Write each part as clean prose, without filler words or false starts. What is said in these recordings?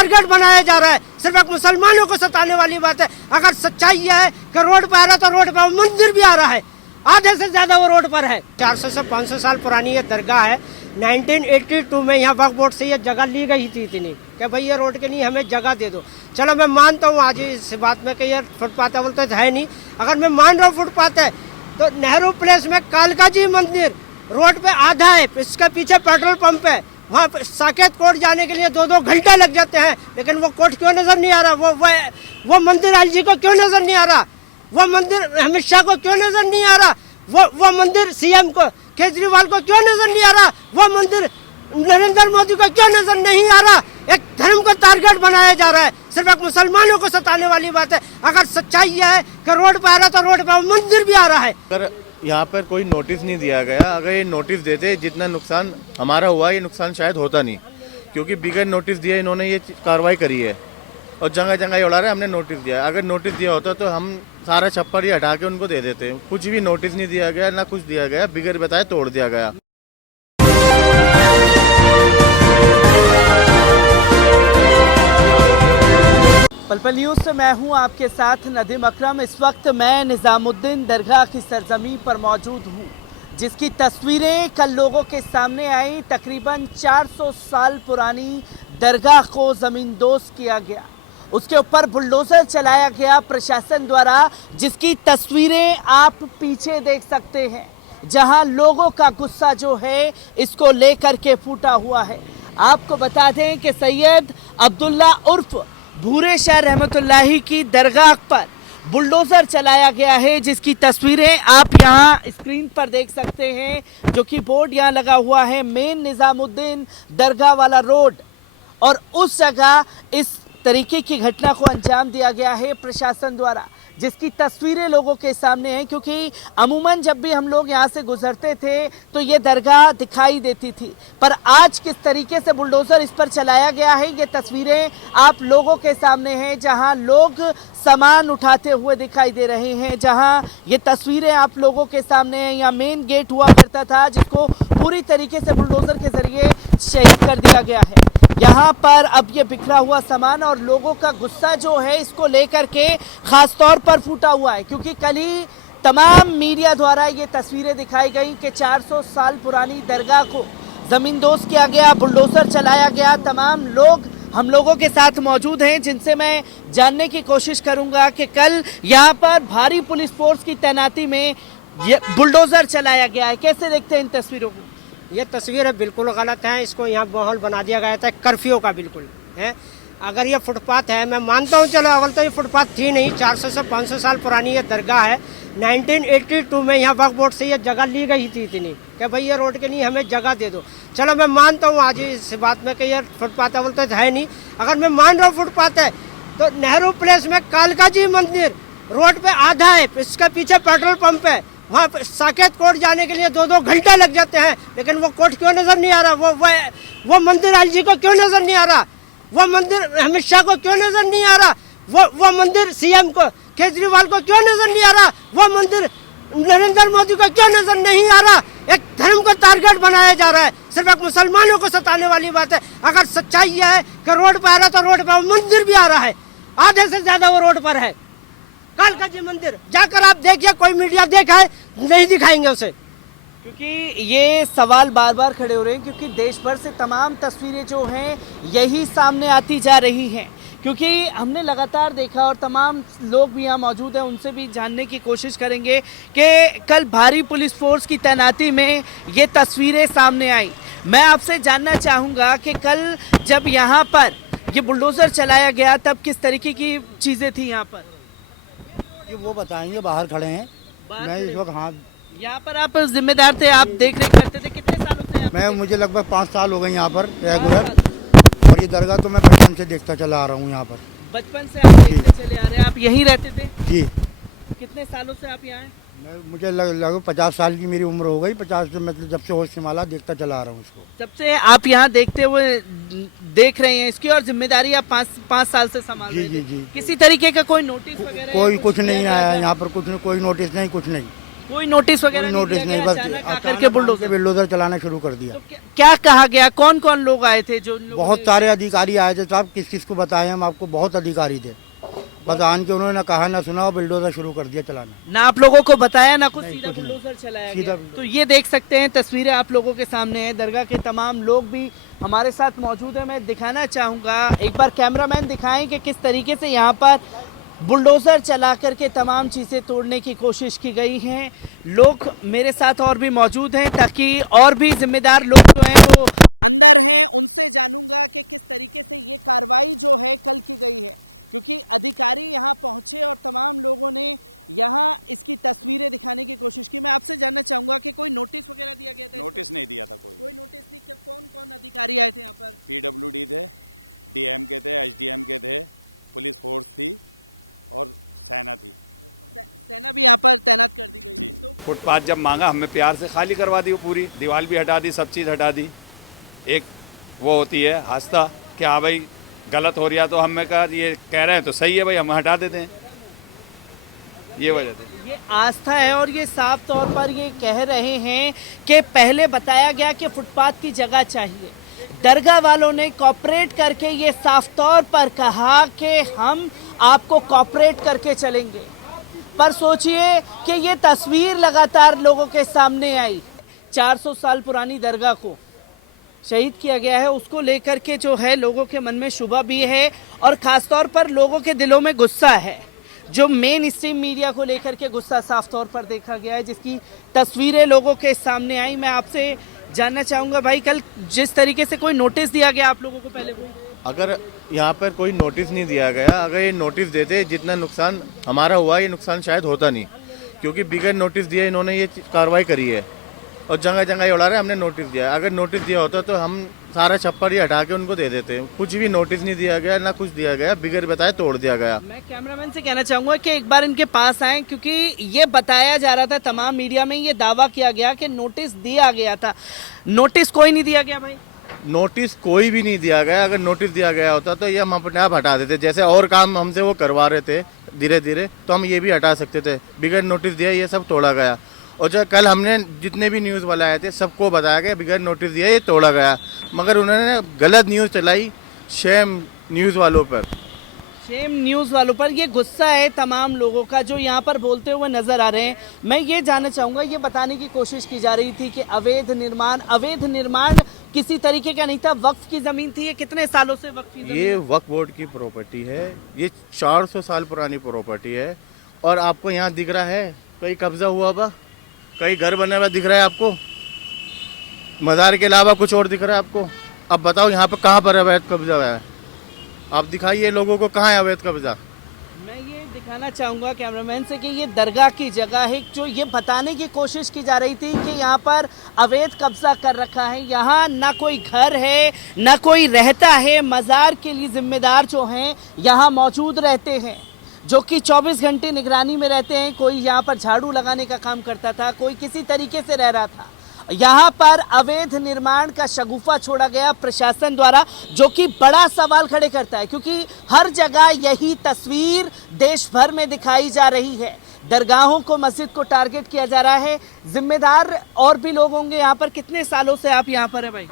Target बनाया जा रहा है। सिर्फ एक मुसलमानों को सताने वाली बात है। अगर सच्चाई यह है कि रोड पर आ रहा तो रोड पर मंदिर भी आ रहा है, आधे से ज्यादा वो रोड पर है। 400 से 500 साल पुरानी ये दरगाह है। 1982 में यहाँ वक्फ बोर्ड से ये जगह ली गई थी इतनी कि भाई ये रोड के नहीं हमें जगह दे दो। चलो मैं मानता हूँ आज इस बात में कि ये फुटपाथ है, बोलते है नहीं। अगर मैं मान रहा हूँ फुटपाथ है तो नेहरू प्लेस में कालका जी मंदिर रोड पे आधा है, इसके पीछे पेट्रोल पंप है, वहाँ साकेत कोर्ट जाने के लिए 2-2 घंटे लग जाते हैं। लेकिन वो कोर्ट क्यों नजर नहीं आ रहा? वो मंदिर एलजी को क्यों नजर नहीं आ रहा? वो मंदिर अमित शाह को क्यों नजर नहीं आ रहा? वो मंदिर सीएम को केजरीवाल को क्यों नजर नहीं आ रहा? वो मंदिर नरेंद्र मोदी को क्यों नजर नहीं आ रहा? एक धर्म को टारगेट बनाया जा रहा है। सिर्फ एक मुसलमानों को सताने वाली बात है। अगर सच्चाई यह है कि रोड पर आ रहा तो रोड पर मंदिर भी आ रहा है। अगर यहाँ पर कोई नोटिस नहीं दिया गया, अगर ये नोटिस देते, जितना नुकसान हमारा हुआ ये नुकसान शायद होता नहीं, क्योंकि बिगैर नोटिस दिया इन्होंने ये कार्रवाई करी है और जगह जगह ये उड़ा रहे हमने नोटिस दिया। अगर नोटिस दिया होता तो हम सारा छप्पर ही हटा के उनको दे देते। कुछ भी नोटिस नहीं दिया गया, ना कुछ दिया गया, बिगैर बताए तोड़ दिया गया। पल न्यूज़ से मैं हूं आपके साथ नदीम अकरम। इस वक्त मैं निज़ामुद्दीन दरगाह की सरजमीन पर मौजूद हूं, जिसकी तस्वीरें कल लोगों के सामने आई। तकरीबन 400 साल पुरानी दरगाह को ज़मींदोज़ किया गया, उसके ऊपर बुलडोज़र चलाया गया प्रशासन द्वारा, जिसकी तस्वीरें आप पीछे देख सकते हैं, जहां लोगों का गुस्सा जो है इसको लेकर के फूटा हुआ है। आपको बता दें कि सैयद अब्दुल्ला उर्फ भूरे शाह रहमतुल्लाही की दरगाह पर बुलडोज़र चलाया गया है, जिसकी तस्वीरें आप यहां स्क्रीन पर देख सकते हैं, जो कि बोर्ड यहां लगा हुआ है, मेन निज़ामुद्दीन दरगाह वाला रोड। और उस जगह इस तरीके की घटना को अंजाम दिया गया है प्रशासन द्वारा, जिसकी तस्वीरें लोगों के सामने हैं। क्योंकि अमूमन जब भी हम लोग यहाँ से गुजरते थे तो ये दरगाह दिखाई देती थी, पर आज किस तरीके से बुलडोज़र इस पर चलाया गया है, ये तस्वीरें आप लोगों के सामने हैं, जहाँ लोग सामान उठाते हुए दिखाई दे रहे हैं। जहाँ ये तस्वीरें आप लोगों के सामने हैं, यहाँ मेन गेट हुआ करता था, जिसको पूरी तरीके से बुलडोज़र के ज़रिए शहीद कर दिया गया है। यहाँ पर अब ये बिखरा हुआ सामान और लोगों का गुस्सा जो है इसको लेकर के ख़ास तौर पर फूटा हुआ है, क्योंकि कल ही तमाम मीडिया द्वारा ये तस्वीरें दिखाई गई कि 400 साल पुरानी दरगाह को ज़मींदोज़ किया गया, बुलडोज़र चलाया गया। तमाम लोग हम लोगों के साथ मौजूद हैं, जिनसे मैं जानने की कोशिश करूँगा कि कल यहाँ पर भारी पुलिस फोर्स की तैनाती में ये बुलडोज़र चलाया गया है। कैसे देखते हैं इन तस्वीरों को? ये तस्वीरें बिल्कुल गलत हैं। इसको यहाँ माहौल बना दिया गया था कर्फ्यू का, बिल्कुल है। अगर ये फुटपाथ है, मैं मानता हूँ, चलो अवल तो ये फुटपाथ थी नहीं। 400 से 500 साल पुरानी ये दरगाह है। 1982 में यहाँ वक्फ बोर्ड से ये जगह ली गई थी इतनी कि भाई ये रोड के नहीं हमें जगह दे दो। चलो मैं मानता हूँ आज इस बात में कि ये फुटपाथ है, बोल तो है नहीं। अगर मैं मान रहा हूँ फुटपाथ है तो नेहरू प्लेस में कालका जी मंदिर रोड पे आधा है, इसके पीछे पेट्रोल पंप है, वहाँ साकेत कोर्ट जाने के लिए 2-2 घंटे लग जाते हैं। लेकिन वो कोर्ट क्यों नजर नहीं आ रहा? वो मंदिर एलजी को क्यों नजर नहीं आ रहा? वो मंदिर अमित शाह को क्यों नजर नहीं आ रहा? वो मंदिर सीएम को केजरीवाल को क्यों नजर नहीं आ रहा? वो मंदिर नरेंद्र मोदी को क्यों नजर नहीं आ रहा? एक धर्म को टारगेट बनाया जा रहा है। सिर्फ एक मुसलमानों को सताने वाली बात है। अगर सच्चाई यह है कि रोड पर आ रहा तो रोड पर मंदिर भी आ रहा है, आधे से ज्यादा वो रोड पर है। कालका जी मंदिर जाकर आप देखिए, कोई मीडिया देखा है? नहीं दिखाएंगे उसे। क्योंकि ये सवाल बार बार खड़े हो रहे हैं, क्योंकि देश भर से तमाम तस्वीरें जो हैं यही सामने आती जा रही हैं। क्योंकि हमने लगातार देखा और तमाम लोग भी यहाँ मौजूद हैं, उनसे भी जानने की कोशिश करेंगे कि कल भारी पुलिस फोर्स की तैनाती में ये तस्वीरें सामने आई। मैं आपसे जानना चाहूँगा कि कल जब यहाँ पर ये बुलडोज़र चलाया गया तब किस तरीके की चीज़ें थी यहाँ पर? ये वो बताएंगे, बाहर खड़े हैं। मैं इस वक्त, हाँ, यहाँ पर आप जिम्मेदार थे, आप देख रेख करते थे, कितने सालों से? मैं मुझे लगभग 5 साल हो गए यहाँ पर रेगुलर, और ये दरगाह तो मैं बचपन से देखता चला आ रहा हूँ यहाँ पर। बचपन से आप देखते चले आ रहे हैं? आप यहीं रहते थे जी। कितने सालों से आप यहाँ हैं? मुझे लगभग 50 साल की मेरी उम्र हो गई। 50 से मतलब जब से होश संभाला देखता चला आ रहा हूँ इसको। जब से आप यहाँ देखते हुए देख रहे हैं इसकी, और जिम्मेदारी आप 5 साल से संभाल रहे हैं। किसी तरीके का कोई नोटिस वगैरह? कोई कुछ नहीं आया यहाँ पर, कोई नोटिस नहीं, कुछ नहीं। कोई नोटिस वगैरह कोई नहीं नोटिस दिया नहीं, गया, बस अचानक आकर अचानक के बुलडोजर। बुलडोजर चलाना शुरू कर दिया। तो क्या कहा गया, कौन कौन लोग आए थे जो लोगों बहुत ने- सारे अधिकारी आए थे साहब, किस किस को बताएं हम आपको, बहुत अधिकारी थे। बस आन के उन्होंने ना कहा ना सुना और बुलडोजर शुरू कर दिया चलाना। ना आप लोगों को बताया ना कुछ, नहीं, सीधा कुछ नहीं। बुलडोजर चलाया सीधा गया। बुलडोजर। तो ये देख सकते हैं तस्वीरें आप लोगों के सामने हैं, दरगाह के तमाम लोग भी हमारे साथ मौजूद हैं। मैं दिखाना चाहूँगा, एक बार कैमरामैन दिखाएं कि किस तरीके से यहाँ पर बुलडोज़र चला करके तमाम चीज़ें तोड़ने की कोशिश की गई हैं। लोग मेरे साथ और भी मौजूद हैं ताकि और भी जिम्मेदार लोग जो हैं वो फुटपाथ जब मांगा हमने प्यार से खाली करवा दी, वो पूरी दीवार भी हटा दी, सब चीज़ हटा दी। एक वो होती है आस्था कि हाँ भाई गलत हो रहा, तो हमने कहा ये कह रहे हैं तो सही है भाई, हम हटा देते हैं, ये वजह थी। ये आस्था है और ये साफ तौर पर ये कह रहे हैं कि पहले बताया गया कि फुटपाथ की जगह चाहिए, दरगाह वालों ने कॉपरेट करके ये साफ तौर पर कहा कि हम आपको कॉपरेट करके चलेंगे। पर सोचिए कि ये तस्वीर लगातार लोगों के सामने आई। 400 साल पुरानी दरगाह को शहीद किया गया है, उसको लेकर के जो है लोगों के मन में शुबा भी है और ख़ासतौर पर लोगों के दिलों में गुस्सा है। जो मेन स्ट्रीम मीडिया को लेकर के गुस्सा साफ तौर पर देखा गया है, जिसकी तस्वीरें लोगों के सामने आई। मैं आपसे जानना चाहूँगा भाई, कल जिस तरीके से कोई नोटिस दिया गया आप लोगों को, पहले कोई अगर यहाँ पर कोई नोटिस नहीं दिया गया, अगर ये नोटिस देते, जितना नुकसान हमारा हुआ ये नुकसान शायद होता नहीं, क्योंकि बिगैर नोटिस दिए इन्होंने ये कार्रवाई करी है और जगह जगह ये उड़ा रहे हैं, हमने नोटिस दिया। अगर नोटिस दिया होता तो हम सारा छप्पर ये हटा के उनको दे देते। कुछ भी नोटिस नहीं दिया गया, ना कुछ दिया गया, बिगैर बताए तोड़ दिया गया। मैं कैमरामैन से कहना चाहूँगा कि एक बार इनके पास आएँ, क्योंकि ये बताया जा रहा था तमाम मीडिया में, ये दावा किया गया कि नोटिस दिया गया था। नोटिस कोई नहीं दिया गया भाई, नोटिस कोई भी नहीं दिया गया। अगर नोटिस दिया गया होता तो ये हम अपने आप हटा देते, जैसे और काम हमसे वो करवा रहे थे धीरे धीरे, तो हम ये भी हटा सकते थे। बिगैर नोटिस दिया ये सब तोड़ा गया। और जो कल हमने जितने भी न्यूज़ वाले आए थे सबको बताया गया बिगैर नोटिस दिया ये तोड़ा गया, मगर उन्होंने गलत न्यूज़ चलाई। शेम न्यूज़ वालों पर, शेम न्यूज़ वालों पर। ये गुस्सा है तमाम लोगों का जो यहाँ पर बोलते हुए नजर आ रहे हैं। मैं ये जानना चाहूँगा, ये बताने की कोशिश की जा रही थी कि अवैध निर्माण किसी तरीके का नहीं था, वक्फ की ज़मीन थी। ये कितने सालों से वक्फ की ये वक्फ बोर्ड की प्रॉपर्टी है, ये 400 साल पुरानी प्रॉपर्टी है। और आपको यहाँ दिख रहा है कहीं कब्जा हुआ हुआ, कहीं घर बना हुआ दिख रहा है आपको, मज़ार के अलावा कुछ और दिख रहा है आपको? अब बताओ यहाँ पर कहाँ पर अवैध कब्जा हुआ है? आप दिखाइए लोगों को कहाँ है अवैध कब्जा। मैं ये दिखाना चाहूँगा कैमरामैन से कि ये दरगाह की जगह है, जो ये बताने की कोशिश की जा रही थी कि यहाँ पर अवैध कब्जा कर रखा है। यहाँ ना कोई घर है, ना कोई रहता है। मज़ार के लिए जिम्मेदार जो हैं यहाँ मौजूद रहते हैं, जो कि 24 घंटे निगरानी में रहते हैं। कोई यहाँ पर झाड़ू लगाने का काम करता था, कोई किसी तरीके से रह रहा था। यहाँ पर अवैध निर्माण का शगुफा छोड़ा गया प्रशासन द्वारा, जो कि बड़ा सवाल खड़े करता है, क्योंकि हर जगह यही तस्वीर देश भर में दिखाई जा रही है। दरगाहों को, मस्जिद को टारगेट किया जा रहा है। जिम्मेदार और भी लोग होंगे यहाँ पर। कितने सालों से आप यहाँ पर है भाई?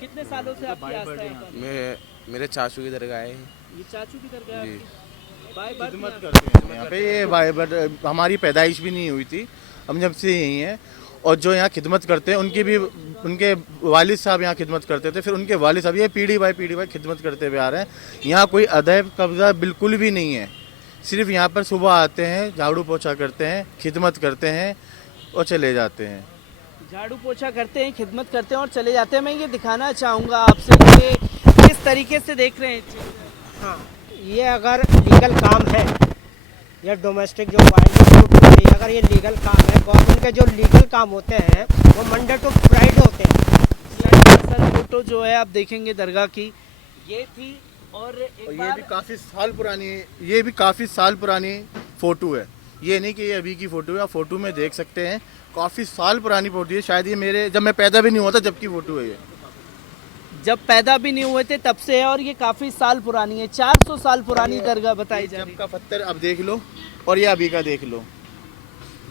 कितने सालों से आपकी आस्था है यहाँ पर? मेरे चाचू की दरगाह है। ये चाचू की दरगाह है आपकी? बाय बर्थ खिदमत में करते हैं यहाँ पे। ये हमारी पैदाइश भी नहीं हुई थी, हम जब से यहीं हैं। और जो यहाँ खिदमत करते हैं उनके वालिद साहब यहाँ खिदमत करते थे, फिर उनके वालिद साहब, ये पीढ़ी बाई खिदमत करते हुए आ रहे हैं। यहाँ कोई अदैब कब्जा बिल्कुल भी नहीं है। सिर्फ यहाँ पर सुबह आते हैं, झाड़ू पोछा करते हैं, खिदमत करते हैं और चले जाते हैं। झाड़ू पोछा करते हैं, खिदमत करते हैं और चले जाते हैं। मैं ये दिखाना चाहूँगा आपसे कि किस तरीके से देख रहे हैं। हाँ, ये अगर लीगल काम है, या डोमेस्टिक जो वाइल्ड, अगर ये लीगल काम है, गवर्नमेंट के जो लीगल काम होते हैं वो मंडे टू फ्राइडे होते हैं। सर फोटो जो है आप देखेंगे दरगाह की, ये थी। और ये भी काफ़ी साल पुरानी फ़ोटो है। ये नहीं कि ये अभी की फ़ोटो है, आप फ़ोटो में देख सकते हैं काफ़ी साल पुरानी फ़ोटो है। शायद ये जब मैं पैदा भी नहीं हुआ था जब की फ़ोटो है। ये जब पैदा भी नहीं हुए थे तब से है और ये काफ़ी साल पुरानी है। 400 साल पुरानी दरगाह बताई जा रही जब का पत्थर अब देख लो और ये अभी का देख लो।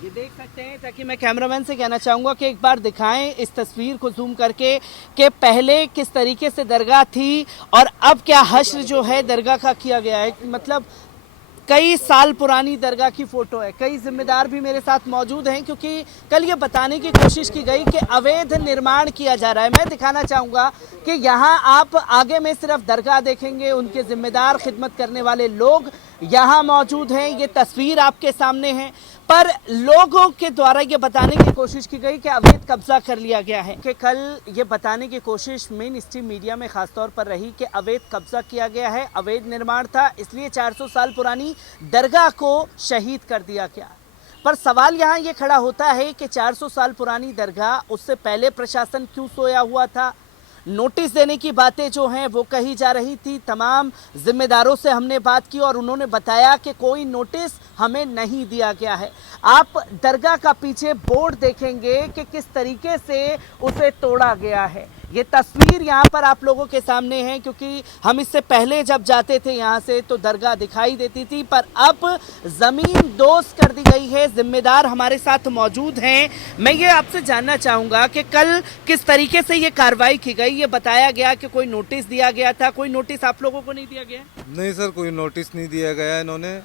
ये देख सकते हैं, ताकि मैं कैमरामैन से कहना चाहूँगा कि एक बार दिखाएं इस तस्वीर को जूम करके कि पहले किस तरीके से दरगाह थी और अब क्या हश्र जो है दरगाह का किया गया है। मतलब कई साल पुरानी दरगाह की फ़ोटो है। कई जिम्मेदार भी मेरे साथ मौजूद हैं, क्योंकि कल ये बताने की कोशिश की गई कि अवैध निर्माण किया जा रहा है। मैं दिखाना चाहूँगा कि यहाँ आप आगे में सिर्फ दरगाह देखेंगे, उनके जिम्मेदार खिदमत करने वाले लोग यहाँ मौजूद हैं। ये तस्वीर आपके सामने है, पर लोगों के द्वारा ये बताने की कोशिश की गई कि अवैध कब्जा कर लिया गया है। कि कल ये बताने की कोशिश मेन स्ट्रीम मीडिया में खासतौर पर रही कि अवैध कब्जा किया गया है, अवैध निर्माण था, इसलिए 400 साल पुरानी दरगाह को शहीद कर दिया गया। पर सवाल यहाँ ये खड़ा होता है कि 400 साल पुरानी दरगाह, उससे पहले प्रशासन क्यों सोया हुआ था? नोटिस देने की बातें जो हैं वो कही जा रही थी। तमाम जिम्मेदारों से हमने बात की और उन्होंने बताया कि कोई नोटिस हमें नहीं दिया गया है। आप दरगाह का पीछे बोर्ड देखेंगे कि किस तरीके से उसे तोड़ा गया है। ये तस्वीर यहाँ पर आप लोगों के सामने है, क्योंकि हम इससे पहले जब जाते थे यहाँ से तो दरगाह दिखाई देती थी, पर अब ज़मीन दोस्त कर दी गई है। जिम्मेदार हमारे साथ मौजूद हैं। मैं ये आपसे जानना चाहूँगा कि कल किस तरीके से ये कार्रवाई की गई। ये बताया गया कि कोई नोटिस दिया गया था, कोई नोटिस आप लोगों को नहीं दिया गया? नहीं सर, कोई नोटिस नहीं दिया गया। इन्होंने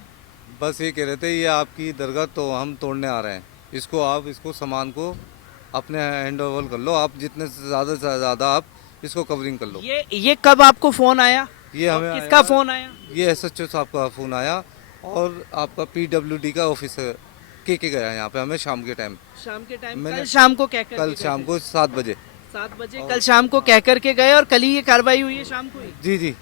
बस ये कह रहे थे ये आपकी दरगाह तो हम तोड़ने आ रहे हैं, इसको आप इसको सामान को अपने हैंड ओवर कर लो, आप जितने से ज़्यादा आप इसको कवरिंग कर लो। ये कब आपको फ़ोन आया? ये हमें किसका फ़ोन आया? ये SHO साहब का फ़ोन आया और आपका PWD का ऑफिसर के गया यहाँ पे हमें शाम के टाइम। कल शाम को कहकर कल शाम को 7 बजे कल शाम को कह करके गए और कल ही ये कार्रवाई हुई है शाम को ही? जी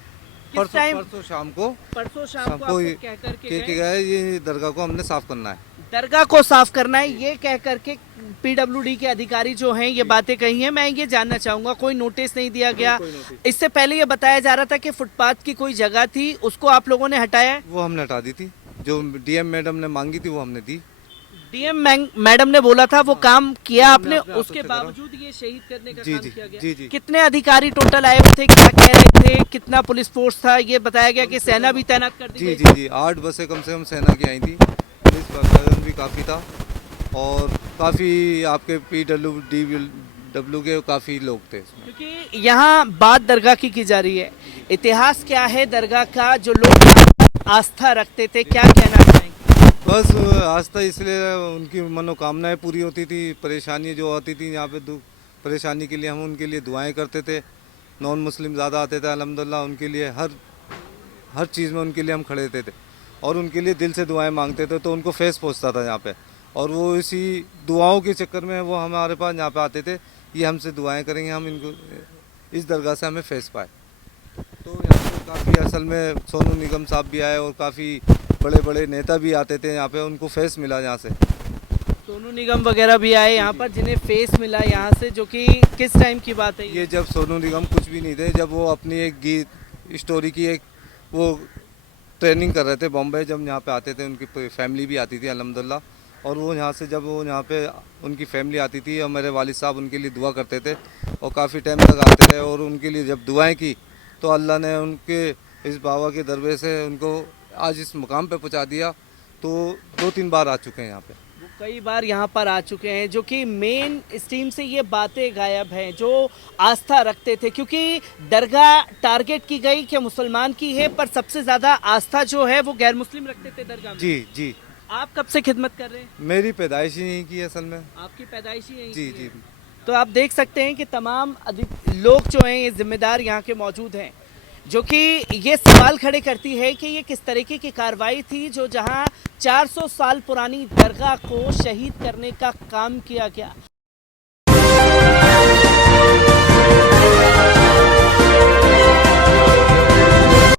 परसों शाम को आपको कह करके गए ये दरगाह को हमने साफ करना है, दरगाह को साफ करना है, ये कह करके PWD के अधिकारी जो हैं ये बातें कही हैं। मैं ये जानना चाहूँगा, कोई नोटिस नहीं दिया गया? इससे पहले ये बताया जा रहा था कि फुटपाथ की कोई जगह थी, उसको आप लोगों ने हटाया है? वो हमने हटा दी थी। जो DM मैडम ने मांगी थी वो हमने दी। DM मैडम ने बोला था वो काम किया आपने, उसके बावजूद ये शहीद करने का काम किया गया। जी। कितने अधिकारी टोटल आए हुए थे, क्या कह रहे थे, कितना पुलिस फोर्स था? ये बताया गया कि सेना भी तैनात कर दी गई। जी 8 बसें कम से कम सेना की आई थी, पुलिस प्रशासन भी काफ़ी था और काफ़ी आपके PWD के काफ़ी लोग थे। क्योंकि यहाँ बात दरगाह की जा रही है, इतिहास क्या है दरगाह का, जो लोग आस्था रखते थे, क्या कहना चाहेंगे? बस आस्था इसलिए उनकी मनोकामनाएं पूरी होती थी, परेशानी जो आती थी यहाँ पे परेशानी के लिए हम उनके लिए दुआएं करते थे। नॉन मुस्लिम ज़्यादा आते थे, अल्हम्दुलिल्लाह उनके लिए हर चीज़ में उनके लिए हम खड़े थे और उनके लिए दिल से दुआएं मांगते थे, तो उनको फेस पहुँचता था यहाँ पे। और वो इसी दुआओं के चक्कर में वो हमारे पास यहाँ पे आते थे, ये हमसे दुआएं करेंगे, हम इनको इस दरगाह से हमें फेस पाए। तो यहाँ पे काफ़ी असल में सोनू निगम साहब भी आए और काफ़ी बड़े नेता भी आते थे यहाँ पे, उनको फेस मिला यहाँ से। सोनू निगम वगैरह भी आए यहाँ पर, जिन्हें फेस मिला यहाँ से, जो कि किस टाइम की बात है ये? जब सोनू निगम कुछ भी नहीं थे, जब वो अपनी एक गीत स्टोरी की एक वो ट्रेनिंग कर रहे थे बॉम्बे, जब यहाँ पे आते थे उनकी फैमिली भी आती थी अल्हम्दुलिल्लाह, और वो यहाँ से जब वो यहाँ पे उनकी फैमिली आती थी और मेरे वालिद साहब उनके लिए दुआ करते थे और काफ़ी टाइम तक आते थे, और उनके लिए जब दुआएं की तो अल्लाह ने उनके इस बाबा के दरबार से उनको आज इस मुकाम पे पहुँचा दिया। तो 2-3 बार आ चुके हैं यहाँ पे, वो कई बार यहाँ पर आ चुके हैं, जो कि मेन स्ट्रीम से ये बातें गायब हैं जो आस्था रखते थे। क्योंकि दरगाह टारगेट की गई कि मुसलमान की है, पर सबसे ज़्यादा आस्था जो है वो गैर मुस्लिम रखते थे दरगाह में। जी आप कब से खिदमत कर रहे हैं? मेरी पैदाइश ही यहीं की है असल में। आपकी पैदाइश ही यहीं जी की है। तो आप देख सकते हैं कि तमाम लोग जो हैं ये जिम्मेदार यहाँ के मौजूद हैं, जो कि ये सवाल खड़े करती है कि ये किस तरीके की कार्रवाई थी जो जहाँ 400 साल पुरानी दरगाह को शहीद करने का काम किया गया।